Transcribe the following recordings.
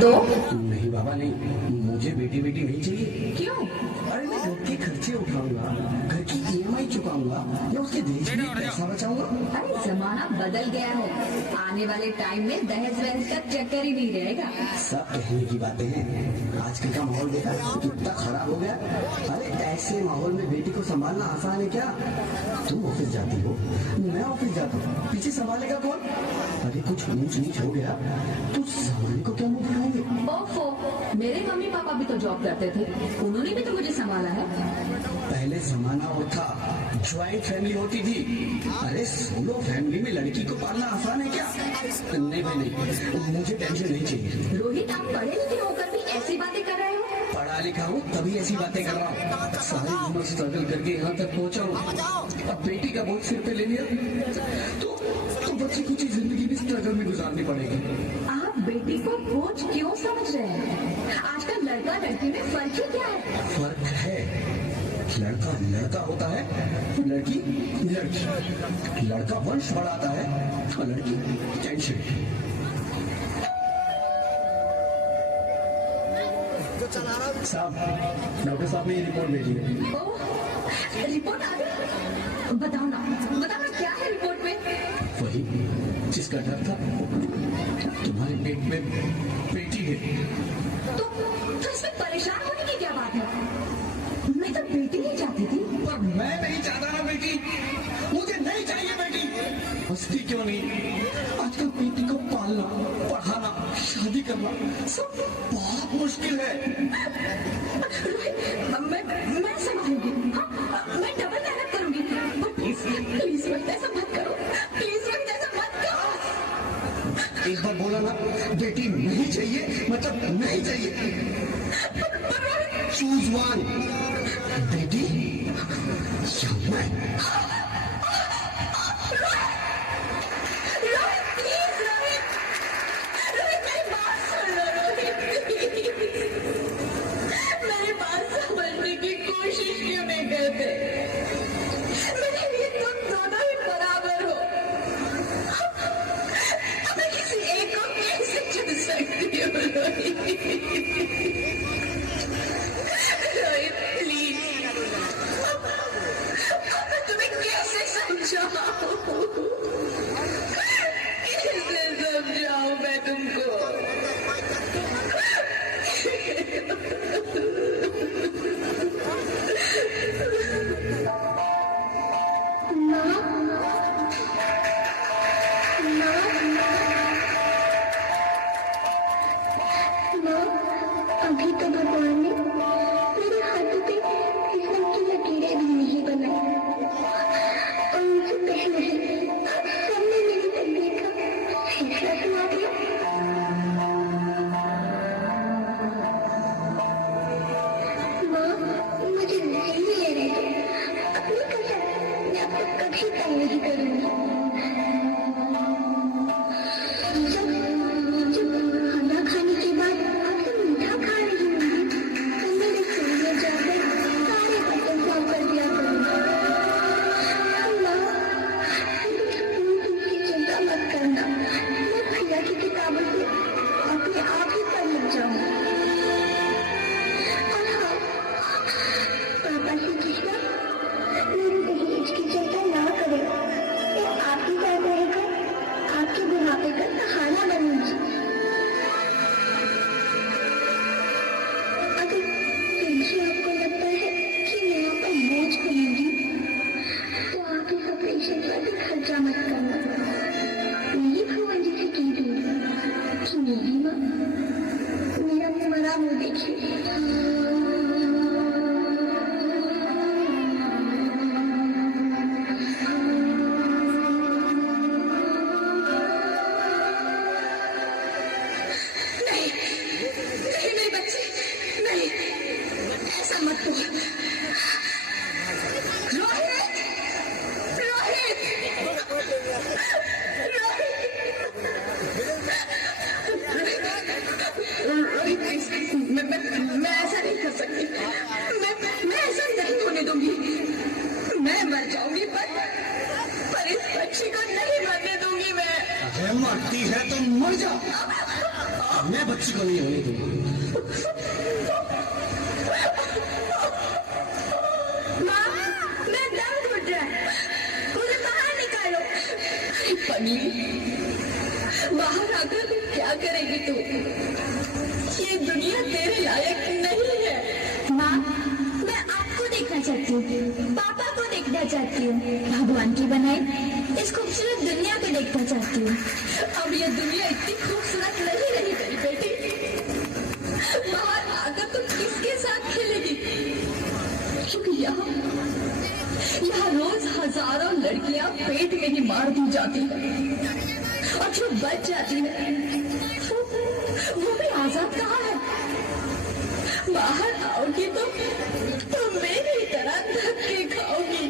तो नहीं बाबा नहीं, मुझे बेटी बेटी नहीं चाहिए। क्यों? अरे मैं घर के खर्चे उठाऊंगा, घर की ईएमआई चुकाऊंगा या उसके दहेज में पैसा बचाऊंगा। अरे जमाना बदल गया है, आने वाले टाइम में दहेज वहेज का चक्कर ही नहीं रहेगा। सब कहने की बातें हैं, आजकल का माहौल देखा कितना खराब हो गया। अरे ऐसे माहौल में बेटी को संभालना आसान है क्या? तुम ऑफिस जाती हो, मैं ऑफिस जाता हूँ, पीछे संभालेगा कौन? अरे कुछ ऊंच नीच हो गया तो संभालने को क्या मुंह दिखाएंगे? ओफो, मेरे मम्मी पापा भी तो जॉब करते थे, उन्होंने भी तो मुझे संभाला है। पहले जमाना और था, ज्वाइंट फैमिली होती थी। अरे सोलो फैमिली में लड़की को पालना आसान है क्या? नहीं भाई नहीं, मुझे टेंशन नहीं चाहिए। रोहित, आप पढ़े लिखे होकर भी ऐसी बातें कर रहे हो? पढ़ा लिखा हूँ तभी ऐसी बातें कर रहा हूँ, सारी उम्र स्ट्रगल करके यहाँ तक पहुँचा हूँ। अब बेटी का बोझ सिर पे ले लिया तो बच्ची कुछ ही जिंदगी भी स्ट्रगल में गुजारनी पड़ेगी। आप बेटी को बोझ क्यों समझ रहे हैं? आजकल लड़का लड़की में फर्क ही क्या है? फर्क है, लड़का लड़का होता है, लड़की लड़की। लड़का वंश बढ़ाता है और लड़की टेंशन। साहब, डॉक्टर साहब ने ये रिपोर्ट भेजी है। ओह, रिपोर्ट आ गई? बताओ ना क्या है रिपोर्ट में? वही जिसका डर था, तुम्हारे पेट में बेटी है। तो इसमें परेशान होने की क्या बात है? मैं तो बेटी ही चाहती थी। पर मैं नहीं चाहता ना बेटी, मुझे नहीं चाहिए बेटी। हंसती क्यों नहीं? आजकल बेटी को पालना, पढ़ाना, शादी करना सब बहुत मुश्किल है। मैं संभालूंगी, हाँ, मैं डबल मेहनत करूंगी। प्लीज मत ऐसा मत करो, प्लीज मत ऐसा मत करो। एक बार बोला ना, बेटी नहीं चाहिए मतलब नहीं चाहिए। चूज वन, बेटी या मैं। समझाऊं मैं तुमको? अभी तो भगवान ने मेरे हाथों पे रेशम की लकीरें भी नहीं बनाई, और उनसे पहले ही सबने मेरी तकदीर का फैसला सुना दिया। माँ, मुझे नहीं ले रहे थे, अपनी कसम, मैं आपको कभी तंग नहीं करूंगी। जब खाना खाने के बाद आपसे मीठा खा रही हूँ, ही होने दो। माँ, मैं दम घुट रहा है, मुझे बाहर निकालो। पगली, बाहर आकर क्या करेगी तू? ये दुनिया तेरे लायक नहीं है। माँ, मैं आपको देखना चाहती हूँ, पापा को देखना चाहती हूँ, भगवान की बनाई इस खूबसूरत दुनिया को देखना चाहती हूँ। अब ये दुनिया इतनी खूबसूरत नहीं रही मेरी बेटी। बाहर आकर तू किसके साथ खेलेगी? क्योंकि यहाँ रोज हजारों लड़कियां पेट में ही मार दी जाती है, और जो बच जाती है वो भी आजाद कहाँ है? बाहर आओगी तो मेरी तरह धक्के खाओगी।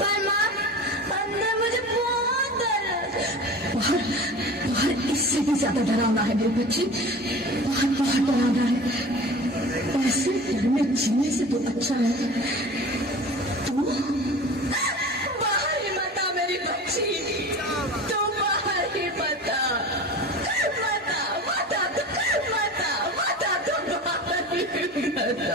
पर माँ, अंदर मुझे बहुत डर है। बाहर इससे भी ज्यादा डरावना है मेरे बच्चे, बहुत डरावना है। ऐसे डर में जीने से तो अच्छा है तू बाहर ही मत आ मेरी बच्ची, तू बाहर ही मत आ, तू बाहर ही मत आ।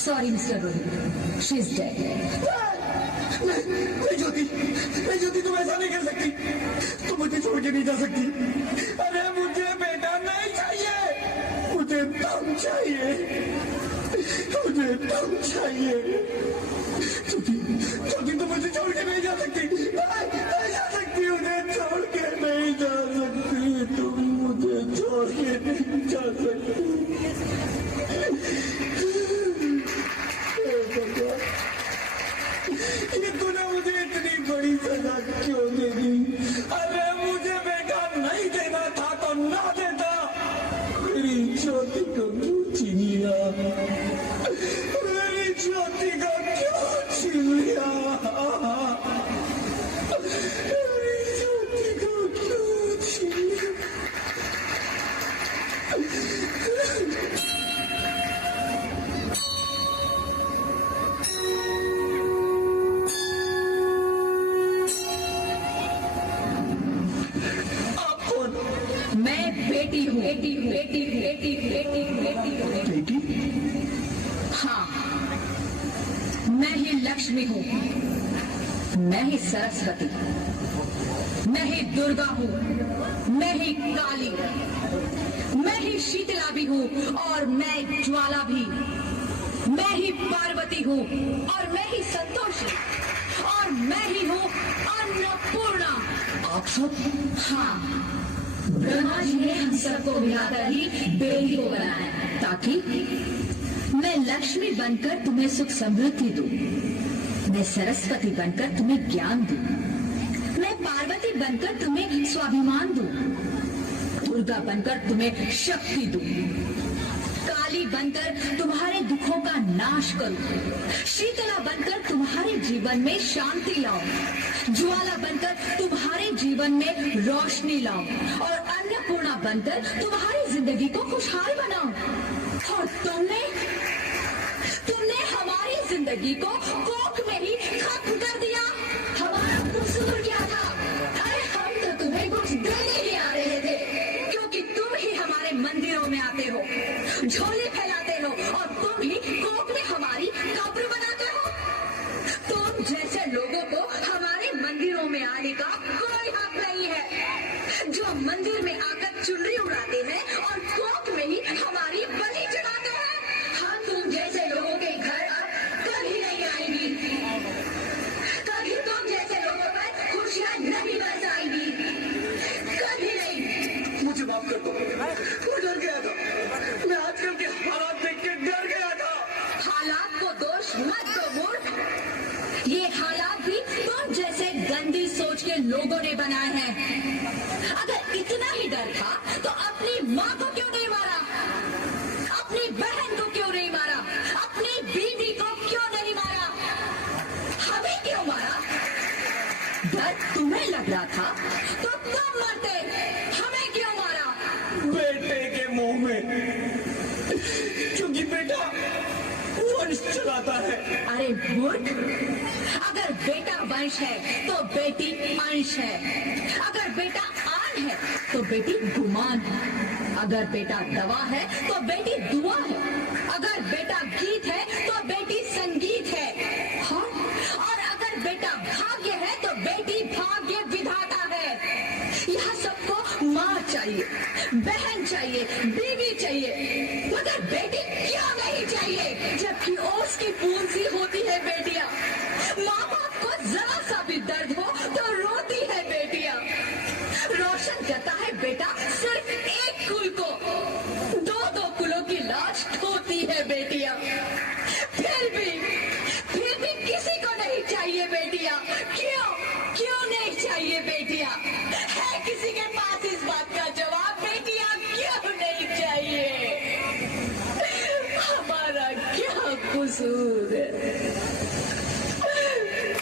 Sorry, Mr. Rohit. She's dead. नहीं ज्योति, तुम ऐसा नहीं कर सकती, तुम मुझे छोड़ के नहीं जा सकती। अरे मुझे बेटा नहीं चाहिए, मुझे दम चाहिए, मुझे दम चाहिए। ज्योति तुम मुझे छोड़ के नहीं जा सकती, नहीं जा सकती, मुझे छोड़ के नहीं जा सकती, तुम मुझे छोड़ के नहीं जा सकती। ये तूने मुझे इतनी बड़ी सजा क्यों दे दी? अरे मुझे बेटा नहीं देना था तो ना देता, मेरी ज्योति को क्यों छीन लिया? मेरी ज्योति को क्यों छीन लिया? मेरी ज्योति को क्यों छीन लिया? बेटी? हाँ, मैं ही लक्ष्मी हूँ, मैं ही सरस्वती, मैं ही दुर्गा हूँ, मैं ही काली, मैं ही शीतला भी हूँ और मैं ज्वाला भी। मैं ही पार्वती हूँ और मैं ही संतोषी और मैं ही हूँ अन्नपूर्णा। आप सब? हाँ, ब्रह्मा जी ने हम सबको मिलाकर ही बेटी को बनाया ताकि मैं लक्ष्मी बनकर तुम्हें सुख समृद्धि दूं, मैं सरस्वती बनकर तुम्हें ज्ञान दूं, मैं पार्वती बनकर तुम्हें स्वाभिमान दूं, दुर्गा बनकर तुम्हें शक्ति दूं, काली बनकर तुम्हारे दुखों का नाश करूं, शीतला बनकर तुम्हारे जीवन में शांति लाऊं, ज्वाला बनकर तुम्हारे जीवन में रोशनी लाऊं और अन्नपूर्णा बनकर तुम्हारी जिंदगी को खुशहाल बनाऊं। और तुमने हमारी जिंदगी को कोख में ही खत्म कर दिया। हमारा कसूर क्या था? अरे हम तो तुम्हें कुछ देने ही आ रहे थे, क्योंकि तुम ही हमारे मंदिरों में आते हो, झोली फैलाते हो और तुम ही कोख में हमारी कब्र बनाते हो। तुम जैसे लोगों को हमारे मंदिरों में आने का कोई हक नहीं है, जो मंदिर में आकर चुनरी उड़ाते हैं और कोख में ही हमारी बलि चढ़ाते हैं। हाँ, तुम जैसे लोगों के घर अब कभी नहीं आएंगी, कभी तुम जैसे लोगों पर खुशियां नहीं बरसाएंगी, कभी नहीं। मुझे माफ कर दो, मैं डर गया था। मैं आजकल के हालात देख के डर गया था। हालात को दोष मत दो मूर्ख, ये हालात भी तुम जैसे गंदी सोच के लोगों ने बनाए हैं। अगर इतना ही डर था तो अपनी माँ को क्यों नहीं मारा, अपनी बहन को क्यों नहीं मारा, अपनी बीवी को क्यों नहीं मारा, हमें क्यों मारा? डर तुम्हें लग रहा था तो तुम मरते, हमें क्यों मारा? बेटे के मुंह में, क्योंकि बेटा वंश चलाता है। अरे मूर्ख, अगर बेटा वंश है तो बेटी अंश है, अगर बेटा आन है तो बेटी गुमान है, अगर बेटा दवा है तो बेटी दुआ है, अगर बेटा गीत है तो बेटी संगीत है। हाँ, और अगर बेटा भाग्य है तो बेटी भाग्य विधाता है। यहाँ सबको माँ चाहिए, बहन चाहिए, बीवी चाहिए, मगर बेटी क्यों नहीं चाहिए? जबकि ओस की बूंद सी होती है बेटियां, माँ बाप को जरा सा भी दर्द हो तो रोती है बेटियां। रोशन करता है बेटा सिर्फ एक कुल को, दो कुलों की लाश ढोती है बेटियां। फिर भी किसी को नहीं चाहिए बेटियां। क्यों नहीं चाहिए बेटियां? है किसी के पास इस बात का जवाब? बेटियां क्यों नहीं चाहिए? हमारा क्या कसूर है?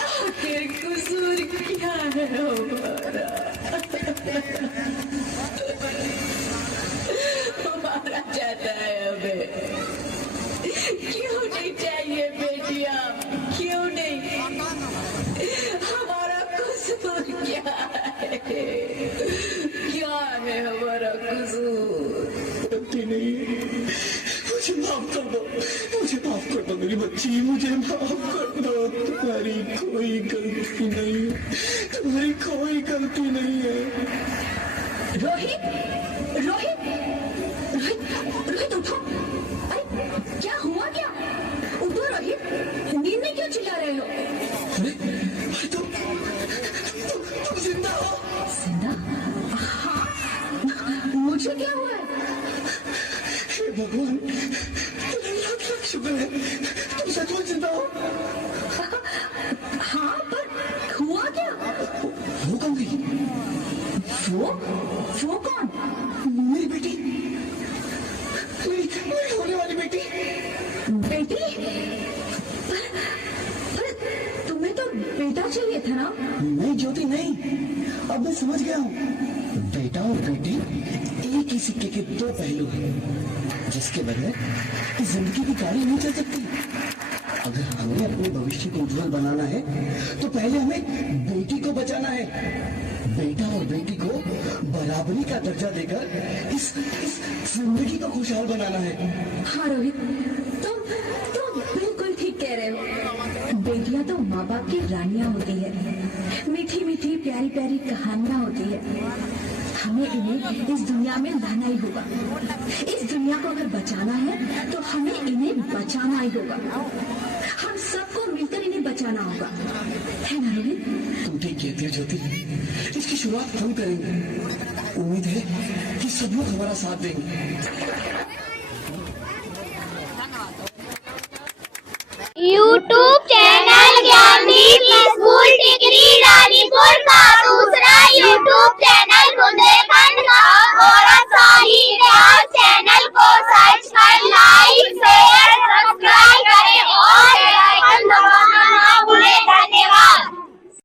आखिर कसूर क्या है हमारा? हमारा जाता है हमें। क्यों नहीं चाहिए बेटियां? क्यों नहीं? हमारा कसूर क्या है? क्या है हमारा कसूर? गलती नहीं है, मुझे माफ कर दो, मुझे माफ कर दो मेरी बच्ची, मुझे माफ कर दो। तुम्हारी कोई गलती नहीं है, तुम्हारी कोई गलती नहीं है। रोहित, रोहित, रोहित, रोहित उठो। अरे क्या हुआ क्या? उठो रोहित, नींद में क्यों चिल्ला रहे हो? तुम जिंदा हो? जिंदा? हाँ, मुझे क्या हुआ है? हे भगवान, लाख शुक्र है, तुम सचमुच जिंदा हो। हाँ, पर हुआ क्या? वो कौन गई? वो कौन? मेरी बेटी, मेरी होने वाली बेटी। बेटी? पर तुम्हें तो बेटा चाहिए था ना? नहीं ज्योति नहीं, अब मैं समझ गया हूँ। बेटा और बेटी एक ही सिक्के के दो पहलू हैं, जिसके बगैर जिंदगी की गाड़ी नहीं चल सकती। अगर हमें अपने भविष्य को उज्जवल बनाना है तो पहले हमें बेटी को बचाना है। बेटा और बेटी को बराबरी का दर्जा देकर इस जिंदगी को खुशहाल बनाना है। हाँ रोहित, तुम बिल्कुल ठीक कह रहे हो। बेटियां तो माँ बाप की रानियां होती है, मीठी मीठी प्यारी प्यारी कहानियां होती है। हमें इन्हें इस दुनिया में लाना ही होगा। इस दुनिया को अगर बचाना है तो हमें इन्हें बचाना ही होगा। हम सबको मिलकर इन्हें बचाना होगा, है ना रोहित? तुम ठीक कहती हो ज्योति, इसकी शुरुआत हम करेंगे। उम्मीद है कि सब लोग हमारा साथ देंगे। यूट्यूब चैनल ज्ञानदीप स्कूल टिकरी रानीपुर का दूसरा यूट्यूब